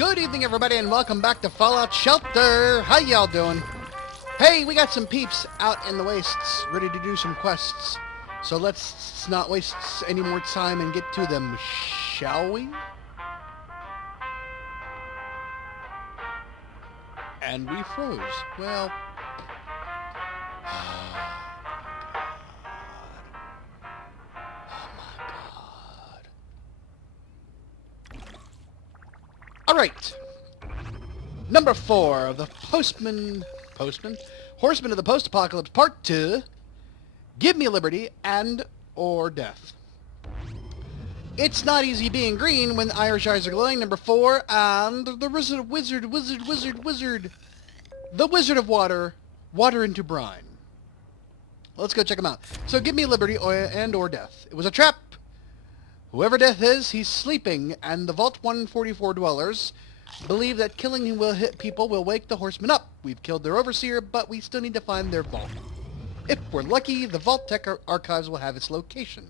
Good evening, everybody, and welcome back to Fallout Shelter. How y'all doing? Hey, we got some peeps out in the wastes, ready to do some quests. So let's not waste any more time and get to them, shall we? And we froze. Well... Alright. Number 4 of the Horsemen of the Post-Apocalypse Part 2. Give me liberty and or death. It's not easy being green when the Irish eyes are glowing. Number 4. And the wizard. The Wizard of Water. Water into Brine. Let's go check him out. So give me liberty and or death. It was a trap. Whoever death is, he's sleeping, and the Vault 144 dwellers believe that killing him will hit people will wake the Horsemen up. We've killed their overseer, but we still need to find their vault. If we're lucky, the Vault-Tec archives will have its location.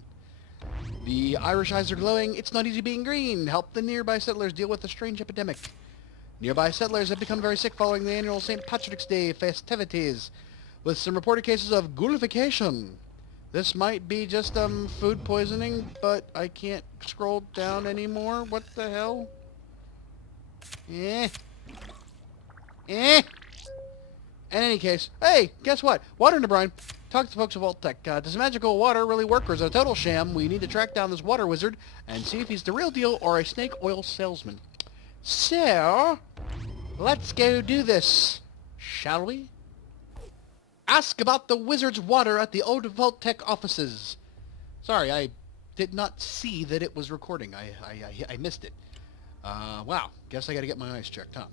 The Irish eyes are glowing. It's not easy being green. Help the nearby settlers deal with a strange epidemic. Nearby settlers have become very sick following the annual St. Patrick's Day festivities, with some reported cases of ghoulification. This might be just food poisoning, but I can't scroll down anymore. What the hell? In any case, hey, guess what? Water into Brine. Talk to the folks at Vault-Tec. Does magical water really work, or is it a total sham? We need to track down this water wizard and see if he's the real deal or a snake oil salesman. So, let's go do this, shall we? Ask about the wizard's water at the old Vault-Tec offices. Sorry, I did not see that it was recording. I missed it. Wow. Guess I gotta get my eyes checked, huh?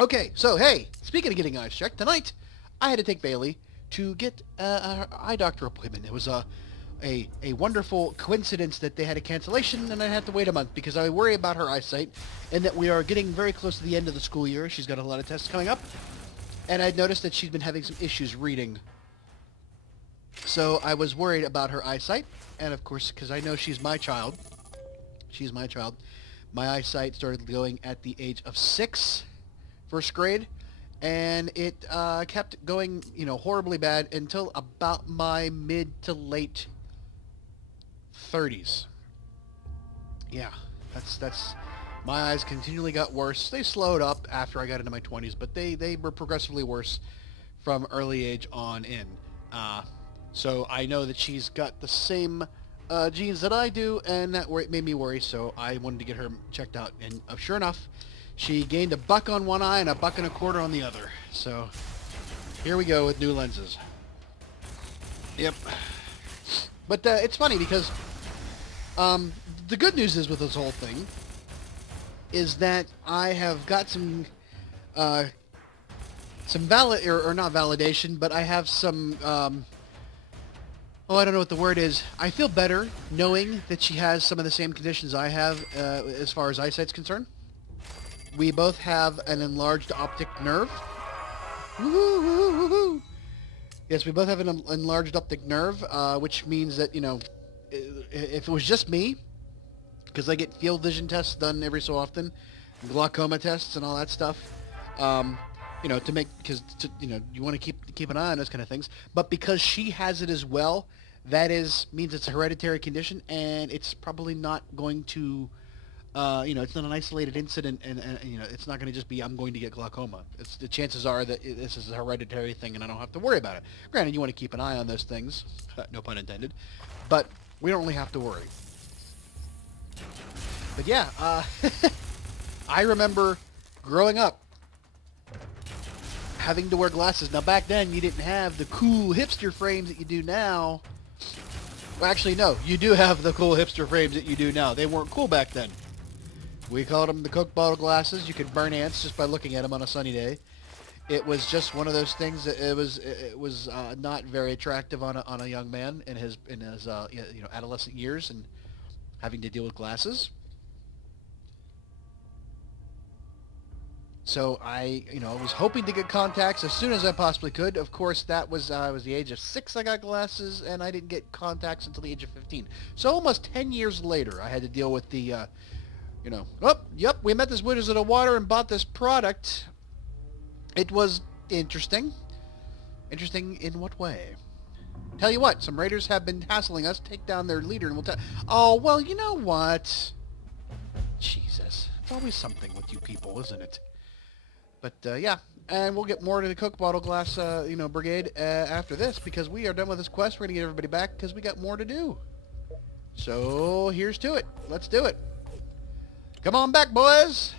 Okay, so hey, speaking of getting eyes checked, tonight I had to take Bailey to get an eye doctor appointment. It was a wonderful coincidence that they had a cancellation and I had to wait a month because I worry about her eyesight and that we are getting very close to the end of the school year. She's got a lot of tests coming up. And I'd noticed that she's been having some issues reading. So I was worried about her eyesight. And of course, because I know she's my child. My eyesight started going at the age of 6, first grade. And it kept going, horribly bad until about my mid to late 30s. Yeah, that's... My eyes continually got worse. They slowed up after I got into my 20s, but they were progressively worse from early age on in. So I know that she's got the same genes that I do, and that made me worry, so I wanted to get her checked out. And sure enough, she gained $1 on one eye and $1.25 on the other. So here we go with new lenses. Yep. But it's funny because the good news is with this whole thing is that I have got some valid or not validation, but I have some I don't know what the word is. I feel better knowing that she has some of the same conditions I have as far as eyesight's concerned. We both have an enlarged optic nerve. Woo-hoo, woo-hoo. Yes, we both have an enlarged optic nerve, which means that, if it was just me, because I get field vision tests done every so often, glaucoma tests and all that stuff, to make, because you want to keep an eye on those kind of things. But because she has it as well, means it's a hereditary condition, and it's probably not going to, it's not an isolated incident, and it's not going to just be I'm going to get glaucoma. The chances are that this is a hereditary thing, and I don't have to worry about it. Granted, you want to keep an eye on those things, no pun intended, but we don't really have to worry. But yeah, I remember growing up having to wear glasses. Now back then you didn't have the cool hipster frames that you do now. Well, actually no, you do have the cool hipster frames that you do now. They weren't cool back then. We called them the Coke bottle glasses. You could burn ants just by looking at them on a sunny day. It was just one of those things that it was not very attractive on a young man in his adolescent years and having to deal with glasses. So I was hoping to get contacts as soon as I possibly could. Of course, that was I was the age of 6 I got glasses, and I didn't get contacts until the age of 15. So almost 10 years later, I had to deal with the you know, oh, yep, we met this wizard of water and bought this product. It was interesting. Interesting in what way? Tell you what, some raiders have been hassling us. Take down their leader and we'll tell... Oh, well, you know what? Jesus. It's always something with you people, isn't it? But, yeah. And we'll get more to the Coke Bottle Glass, brigade after this, because we are done with this quest. We're going to get everybody back because we got more to do. So, here's to it. Let's do it. Come on back, boys.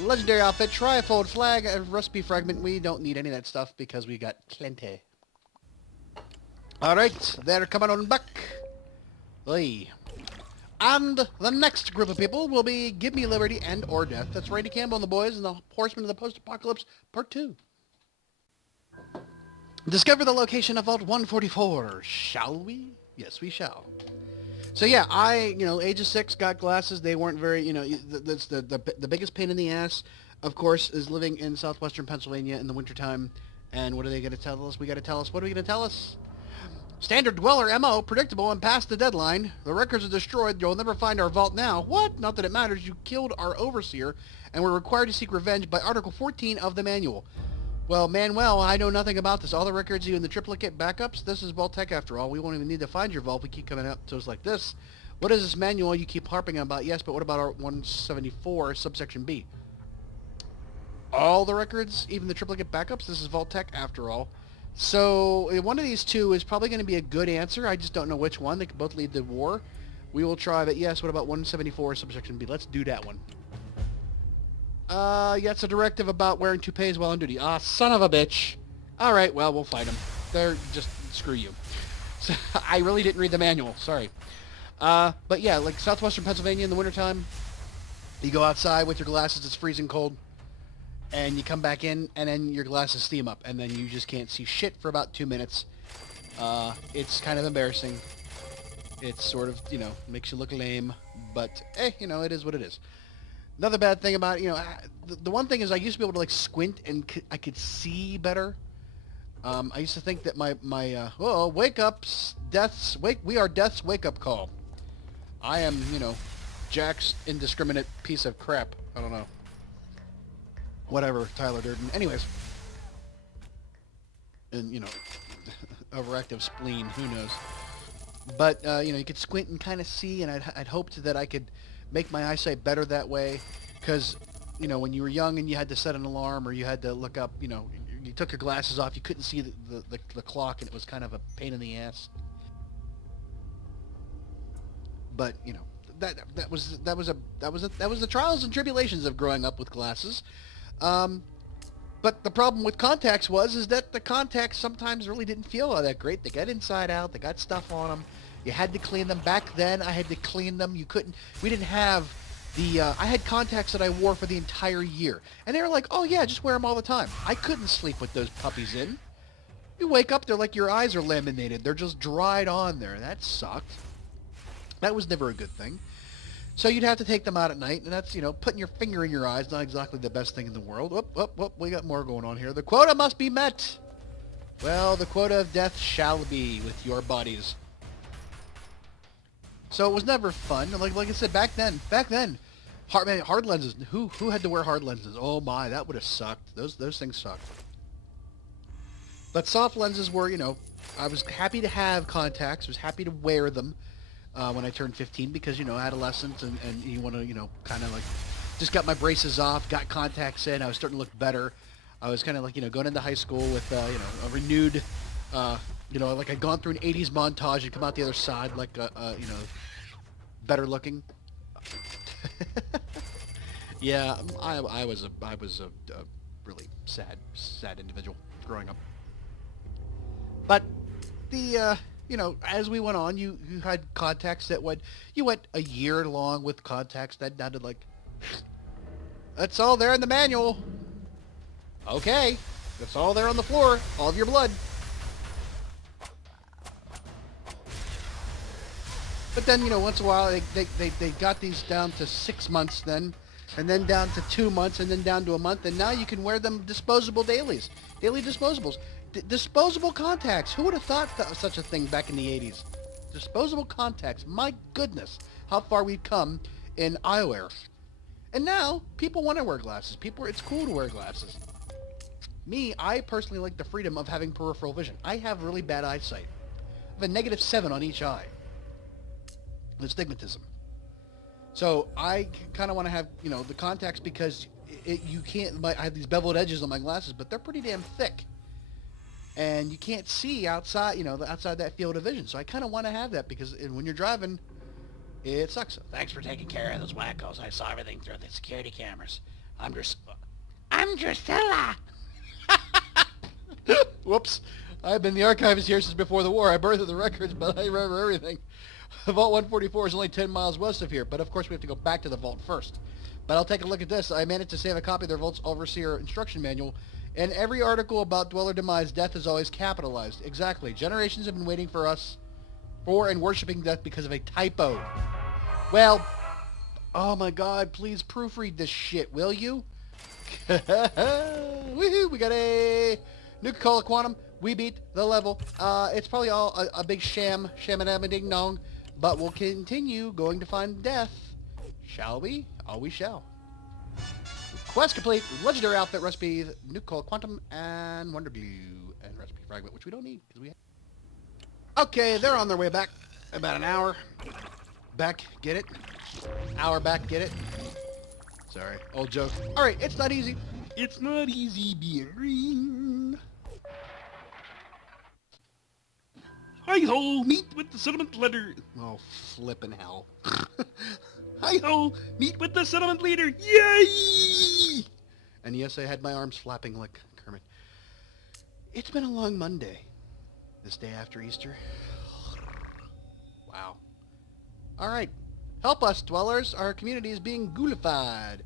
Legendary outfit, trifold flag, recipe fragment. We don't need any of that stuff because we got plenty. Alright, they're coming on back. Hey. And the next group of people will be Give Me Liberty and or Death. That's Randy Campbell and the boys and the Horsemen of the Post-Apocalypse Part 2. Discover the location of Vault 144. Shall we? Yes, we shall. So yeah, age of 6, got glasses. They weren't very, that's the biggest pain in the ass, of course, is living in southwestern Pennsylvania in the wintertime. And what are they going to tell us? What are we going to tell us? Standard Dweller MO, predictable and past the deadline. The records are destroyed. You'll never find our vault now. What? Not that it matters. You killed our overseer, and we're required to seek revenge by Article 14 of the manual. Well, Manuel, I know nothing about this. All the records, even the triplicate backups, this is Vault-Tec after all. We won't even need to find your vault. We keep coming up to us like this. What is this manual you keep harping about? Yes, but what about our 174, subsection B? All the records, even the triplicate backups, this is Vault-Tec after all. So one of these two is probably going to be a good answer. I just don't know which one. They could both lead to war. We will try, but yes, what about 174 subsection B? Let's do that one. Yeah, it's a directive about wearing toupees while on duty. Ah, son of a bitch. All right, well, we'll fight them. They're just, screw you. So, I really didn't read the manual. Sorry. But yeah, like southwestern Pennsylvania in the wintertime, you go outside with your glasses, it's freezing cold. And you come back in, and then your glasses steam up, and then you just can't see shit for about 2 minutes. It's kind of embarrassing. It's sort of, makes you look lame, but, it is what it is. Another bad thing about, the one thing is I used to be able to, squint, and I could see better. I used to think that wake ups, we are death's wake-up call. I am, Jack's indiscriminate piece of crap. I don't know. Whatever, Tyler Durden. Anyways. And, overactive spleen, who knows. But, you could squint and kind of see, and I'd hoped that I could make my eyesight better that way. Because, when you were young and you had to set an alarm or you had to look up, you took your glasses off, you couldn't see the clock, and it was kind of a pain in the ass. But, that was the trials and tribulations of growing up with glasses. But the problem with contacts is that the contacts sometimes really didn't feel all that great. They got inside out. They got stuff on them. You had to clean them. Back then, I had to clean them. We didn't have I had contacts that I wore for the entire year. And they were like, oh yeah, just wear them all the time. I couldn't sleep with those puppies in. You wake up, they're like your eyes are laminated. They're just dried on there. That sucked. That was never a good thing. So you'd have to take them out at night, and that's, putting your finger in your eyes, not exactly the best thing in the world. Whoop, we got more going on here. The quota must be met. Well, the quota of death shall be with your bodies. So it was never fun. Like I said, back then, hard lenses. Who had to wear hard lenses? Oh my, that would have sucked. Those things sucked. But soft lenses were, I was happy to have contacts. I was happy to wear them. When I turned 15 because, adolescence and you want to, kind of just got my braces off, got contacts in. I was starting to look better. I was kind of going into high school with, a renewed, I'd gone through an 80s montage and come out the other side better looking. Yeah, I was a really sad individual growing up. But the, as we went on, you had contacts that you went a year long with contacts that down to that's all there in the manual. Okay, that's all there on the floor, all of your blood. But then, once in a while, they got these down to 6 months then, and then down to 2 months, and then down to a month, and now you can wear them disposable dailies. Daily disposables. Disposable contacts. Who would have thought such a thing back in the 80s? Disposable contacts. My goodness, how far we've come in eyewear. And now, people want to wear glasses. It's cool to wear glasses. Me, I personally like the freedom of having peripheral vision. I have really bad eyesight. I have a -7 on each eye. With astigmatism. So I kind of want to have, the contacts because you can't, I have these beveled edges on my glasses, but they're pretty damn thick. And you can't see outside, outside that field of vision. So I kind of want to have that because when you're driving, it sucks. So thanks for taking care of those wackos. I saw everything through the security cameras. I'm Drusilla. Whoops. I've been the archivist here since before the war. I birthed the records, but I remember everything. Vault 144 is only 10 miles west of here, but of course we have to go back to the vault first. But I'll take a look at this. I managed to save a copy of their Vault's Overseer instruction manual. In every article about Dweller Demise, death is always capitalized. Exactly. Generations have been waiting for and worshipping death because of a typo. Well, oh my god, please proofread this shit, will you? Woohoo, we got a Nuka-Cola Quantum. We beat the level. It's probably all a big sham-a-dam-a-ding-dong, but we'll continue going to find death. Shall we? Oh, we shall. Quest complete. Legendary outfit, recipe, Nuka-Cola Quantum, and Wonder Glue, and recipe fragment, which we don't need because we have. Okay, they're on their way back. About an hour. Back, get it? Hour back, get it? Sorry, old joke. Alright, it's not easy. It's not easy being green. Hi-ho, meet with the settlement leader. Oh, flippin' hell. Hi-ho, meet with the settlement leader. Yay! And yes, I had my arms flapping like Kermit. It's been a long Monday. This day after Easter. Wow. Alright. Help us, dwellers. Our community is being ghoulified.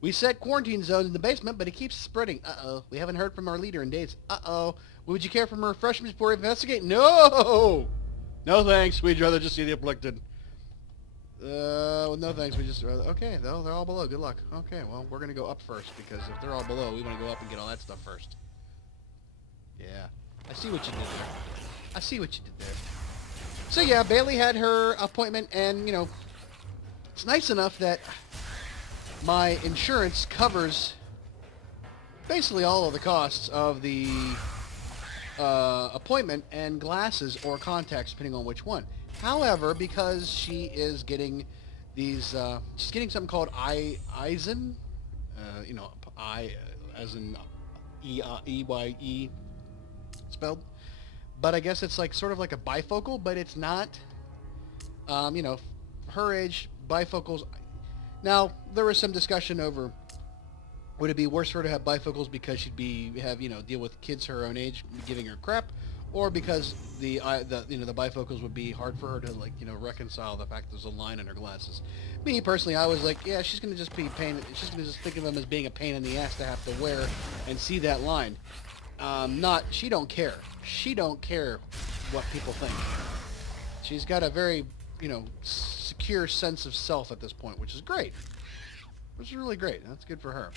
We set quarantine zones in the basement, but it keeps spreading. Uh-oh. We haven't heard from our leader in days. Uh-oh. Would you care for more refreshments before we investigate? No! No thanks. We'd rather just see the afflicted. No thanks. We just rather... Okay, though. They're all below. Good luck. Okay, well, we're going to go up first, because if they're all below, we want to go up and get all that stuff first. Yeah. I see what you did there. I see what you did there. So yeah, Bailey had her appointment, and, it's nice enough that my insurance covers basically all of the costs of the appointment and glasses or contacts, depending on which one. However, because she is getting these, she's getting something called Eisen, I as in E-Y-E spelled. But I guess it's like sort of like a bifocal, but it's not. Her age, bifocals. Now, there was some discussion over would it be worse for her to have bifocals because she'd deal with kids her own age giving her crap, or because the bifocals would be hard for her to reconcile the fact there's a line in her glasses. Me personally, I was like, yeah, she's gonna just be pain. She's gonna just think of them as being a pain in the ass to have to wear and see that line. She don't care. She don't care what people think. She's got a very, secure sense of self at this point, which is great. Which is really great. That's good for her.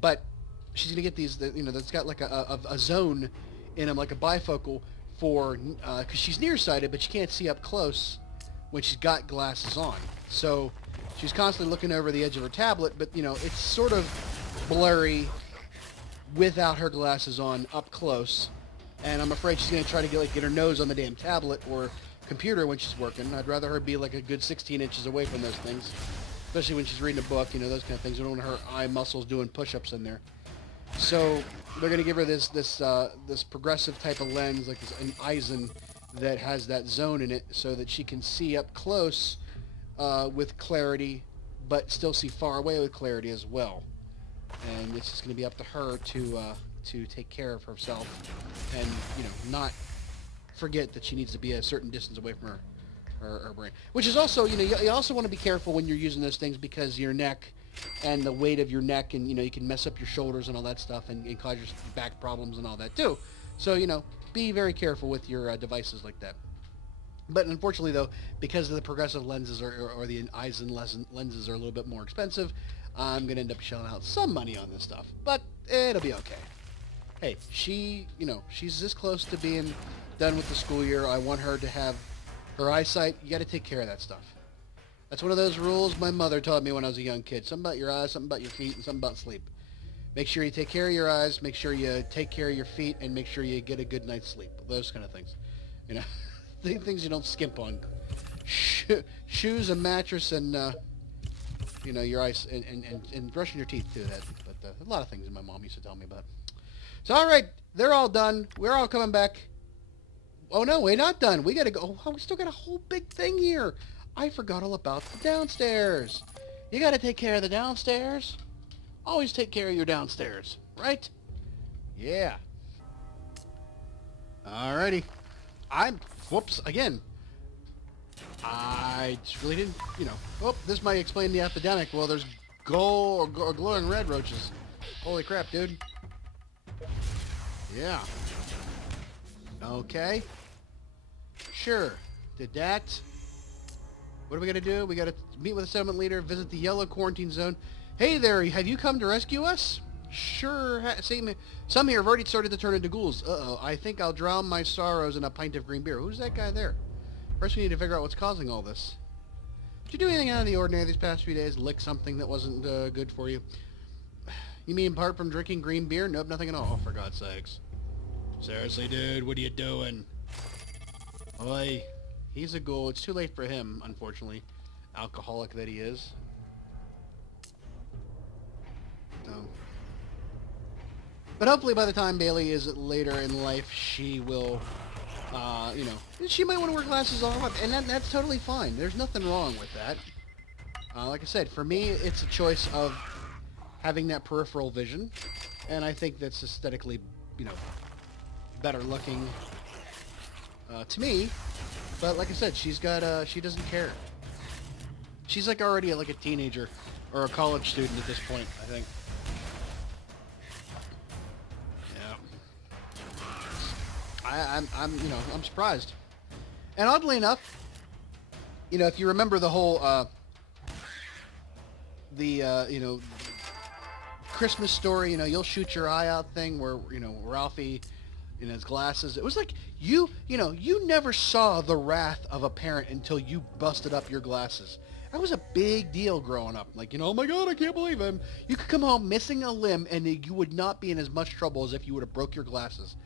But she's going to get these, that's got like a zone in them, like a bifocal for, because she's nearsighted, but she can't see up close when she's got glasses on. So she's constantly looking over the edge of her tablet, but, it's sort of blurry without her glasses on up close, and I'm afraid she's going to try to get her nose on the damn tablet or computer when she's working. I'd rather her be like a good 16 inches away from those things, especially when she's reading a book, those kind of things. I don't want her eye muscles doing push-ups in there. So they're going to give her this progressive type of lens, like an Eisen, that has that zone in it, so that she can see up close with clarity, but still see far away with clarity as well. And it's just going to be up to her to take care of herself and, not forget that she needs to be a certain distance away from her brain. Which is also, you also want to be careful when you're using those things because your neck and the weight of your neck and, you can mess up your shoulders and all that stuff and cause your back problems and all that too. So, be very careful with your devices like that. But unfortunately, though, because of the progressive lenses or the Eisen lenses are a little bit more expensive, I'm going to end up shelling out some money on this stuff. But it'll be okay. Hey, she's this close to being done with the school year. I want her to have her eyesight. You got to take care of that stuff. That's one of those rules my mother taught me when I was a young kid. Something about your eyes, something about your feet, and something about sleep. Make sure you take care of your eyes, make sure you take care of your feet, and make sure you get a good night's sleep. Those kind of things. You know, things you don't skimp on. Shoes, a mattress, and, you know, your eyes, and brushing your teeth, too. But a lot of things my mom used to tell me about. So, all right, they're all done. We're all coming back. Oh, no, we're not done. We got to go. Oh, we still got a whole big thing here. I forgot all about the downstairs. You got to take care of the downstairs. Always take care of your downstairs, right? Yeah. Alrighty. Whoops, again. I just really didn't, you know. Oh, this might explain the epidemic. Well, there's glowing red roaches. Holy crap, dude. Yeah. Okay. Sure. Did that. What are we going to do? We got to meet with the settlement leader, visit the yellow quarantine zone. Hey there, have you come to rescue us? Sure. Some here have already started to turn into ghouls. Uh-oh, I think I'll drown my sorrows in a pint of green beer. Who's that guy there? First we need to figure out what's causing all this. Did you do anything out of the ordinary these past few days? Lick something that wasn't good for you? You mean apart from drinking green beer? Nope, nothing at all, for God's sakes. Seriously, dude, what are you doing? Oi, he's a ghoul. It's too late for him, unfortunately. Alcoholic that he is. But hopefully by the time Bailey is later in life, she will, you know, she might want to wear glasses all the time, and that's totally fine. There's nothing wrong with that. Like I said, for me, it's a choice of having that peripheral vision, and I think that's aesthetically, you know, better looking to me. But like I said, she doesn't care. She's like already like a teenager or a college student at this point, I think. I'm, you know, I'm surprised. And oddly enough, you know, if you remember the whole, you know, Christmas Story, you know, you'll shoot your eye out thing where, you know, Ralphie in his glasses, it was like, you know, you never saw the wrath of a parent until you busted up your glasses. That was a big deal growing up. Like, you know, oh my God, I can't believe him. You could come home missing a limb and you would not be in as much trouble as if you would have broke your glasses.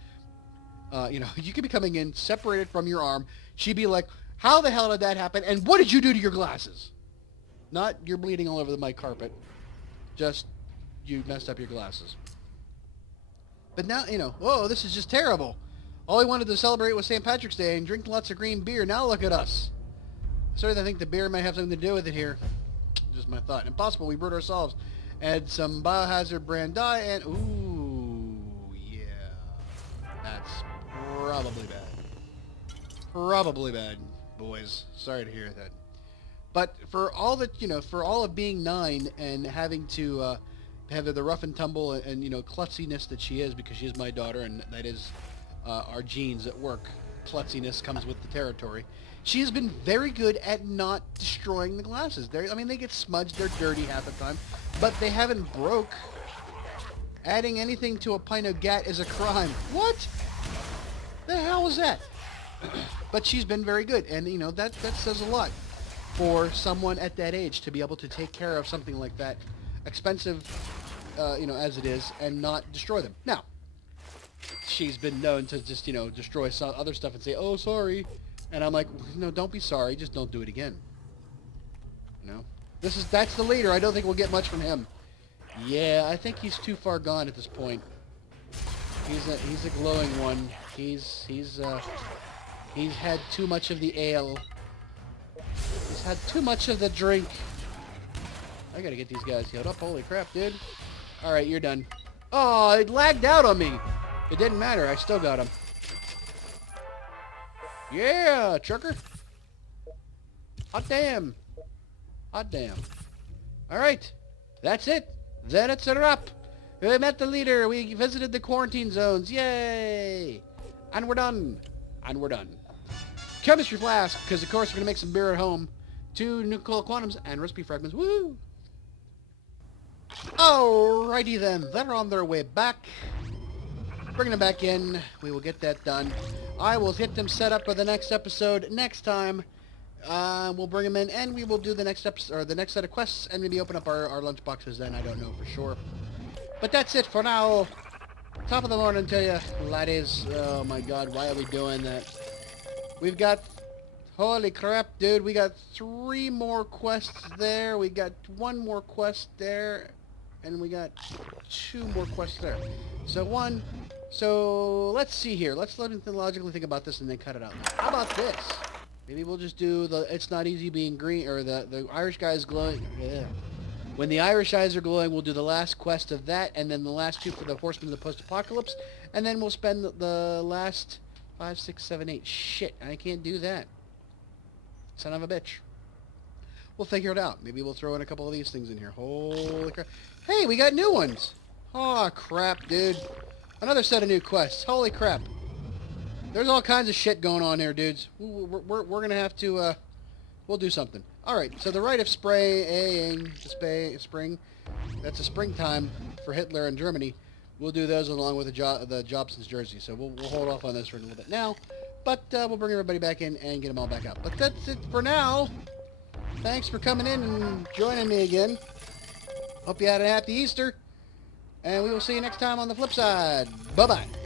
You know, you could be coming in separated from your arm. She'd be like, how the hell did that happen? And what did you do to your glasses? Not you're bleeding all over the mic carpet. Just you messed up your glasses. But now, you know, whoa, this is just terrible. All we wanted to celebrate was St. Patrick's Day and drink lots of green beer. Now look at us. Sorry, I think the beer might have something to do with it here. Just my thought. Impossible, we brewed ourselves. Add some Biohazard brand dye and, ooh, yeah. That's probably bad. Probably bad, boys. Sorry to hear that. But for all that, you know, for all of being 9 and having to have the rough and tumble and, you know, klutziness that she is, because she is my daughter and that is our genes at work. Klutziness comes with the territory. She has been very good at not destroying the glasses. I mean, they get smudged, they're dirty half the time, but they haven't broke. Adding anything to a pint of gat is a crime. What? The hell was that? But she's been very good, and you know that says a lot for someone at that age to be able to take care of something like that, expensive, you know, as it is, and not destroy them. Now, she's been known to just, you know, destroy some other stuff and say, "Oh, sorry," and I'm like, "No, don't be sorry. Just don't do it again." You know, that's the leader. I don't think we'll get much from him. Yeah, I think he's too far gone at this point. He's a glowing one. He's had too much of the ale. He's had too much of the drink. I gotta get these guys healed up. Holy crap, dude. Alright, you're done. Oh, it lagged out on me. It didn't matter. I still got him. Yeah, trucker. Hot damn. Hot damn. Alright. That's it. Then it's a wrap. We met the leader. We visited the quarantine zones. Yay! And we're done. And we're done. Chemistry flask, because of course we're going to make some beer at home. 2 nuclear quantums and recipe fragments. Woo! Alrighty then. They're on their way back. Bringing them back in. We will get that done. I will get them set up for the next episode next time. We'll bring them in, and we will do the next episode, or the next set of quests, and maybe open up our lunch boxes then. I don't know for sure. But that's it for now. Top of the morning to you, laddies. Oh my god, why are we doing that? We've got... Holy crap, dude. We got 3 more quests there. We got 1 more quest there. And we got 2 more quests there. So let's see here. Let's let me logically think about this and then cut it out. How about this? Maybe we'll just do the It's Not Easy Being Green, or the Irish guy's glowing. Yeah. When the Irish eyes are glowing, we'll do the last quest of that, and then the last 2 for the Horsemen of the Post-Apocalypse, and then we'll spend the last 5, 6, 7, 8. Shit, I can't do that. Son of a bitch. We'll figure it out. Maybe we'll throw in a couple of these things in here. Holy crap. Hey, we got new ones. Oh, crap, dude. Another set of new quests. Holy crap. There's all kinds of shit going on here, dudes. We're going to have to... we'll do something. Alright, so the rite of spraying, spring, that's a springtime for Hitler and Germany. We'll do those along with the Jobson's jersey. So we'll hold off on this for a little bit now. But we'll bring everybody back in and get them all back out. But that's it for now. Thanks for coming in and joining me again. Hope you had a happy Easter. And we will see you next time on the flip side. Bye-bye.